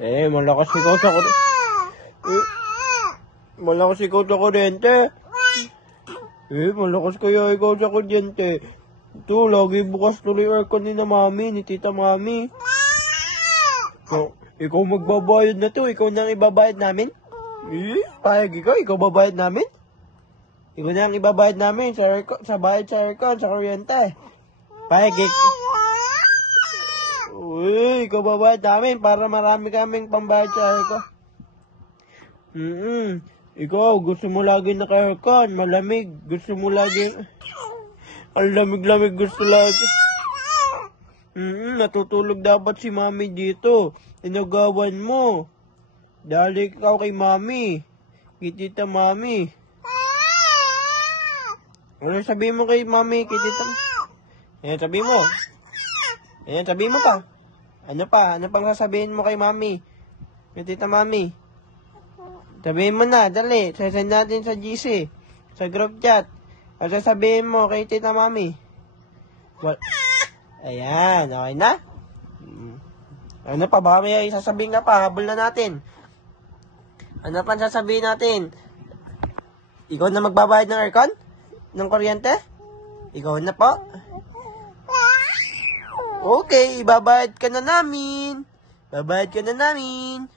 Malakas ikaw sa malakas ikaw sa kuryente. Malakas kaya ikaw sa kuryente. Ito, lagi bukas tuloy aircon ni na mami, ni tita mami. Ikaw magbabayad na to, ikaw na ang ibabayad namin? Payag ikaw babayad namin? Ikaw na ang ibabayad namin sa bayad sa aircon, sa kuryente. Payag ikaw babayad namin para marami kaming pambayad sa aircon. Ikaw, gusto mo lagi naka-aircon, malamig. Gusto mo lagi, ang lamig-lamig gusto lagi. Natutulog dapat si mami dito. Inagawan mo. Dali ikaw kay mami. Kay tita mami. Ano sabihin mo kay mami, kay tita? Sabihin mo. Sabihin mo pa. Ano pa? Ano pang sasabihin mo kay mami? Kay tita mami? Sabihin mo na, dali. Sasend natin sa GC. Sa group chat. O sasabihin mo kay tita mami. Ayan, okay na? Ano pa ba? May sasabihin ka pa, habol na natin. Ano pa sasabihin natin? Ikaw na magbabayad ng aircon? Ng kuryente? Ikaw na po? Okay, ibabayad ka na namin. Babayad ka na namin.